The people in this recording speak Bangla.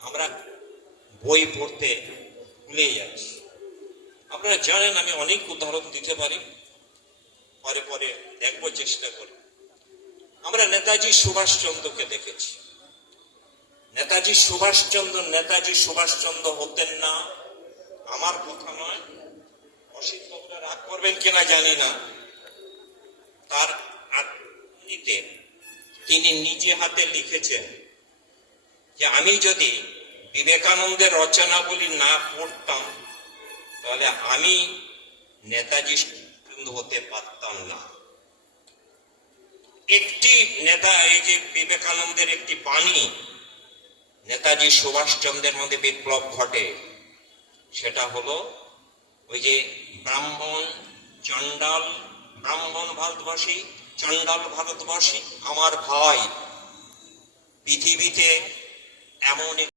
আমরা বই পড়তে ভুলে যাচ্ছি। আপনারা জানেন আমি অনেক উদাহরণ দিতে পারি, পরে পরে দেখব, চেষ্টা করি। আমরা নেতাজি সুভাষচন্দ্রকে দেখেছি। নেতাজি সুভাষচন্দ্র নেতাজি সুভাষচন্দ্র হতেন না, আমার কথা নয়। অসিত বাবুরা রাগ করবেন কিনা জানি না। তার আত্মীতে তিনি নিজে হাতে লিখেছেন যে আমি যদি বিবেকানন্দের রচনাগুলি না পড়তাম, তাহলে আমি নেতাজি হতে পারতাম না। একটি নেতা, এই যে বিবেকানন্দের একটি বাণী, নেতাজি সুভাষচন্দ্রের মধ্যে বিপ্লব ঘটে, সেটা হলো ওই যে ব্রাহ্মণ চণ্ডাল, ব্রাহ্মণ ভারতবাসী, চণ্ডাল ভারতবাসী, আমার ভাই। এমন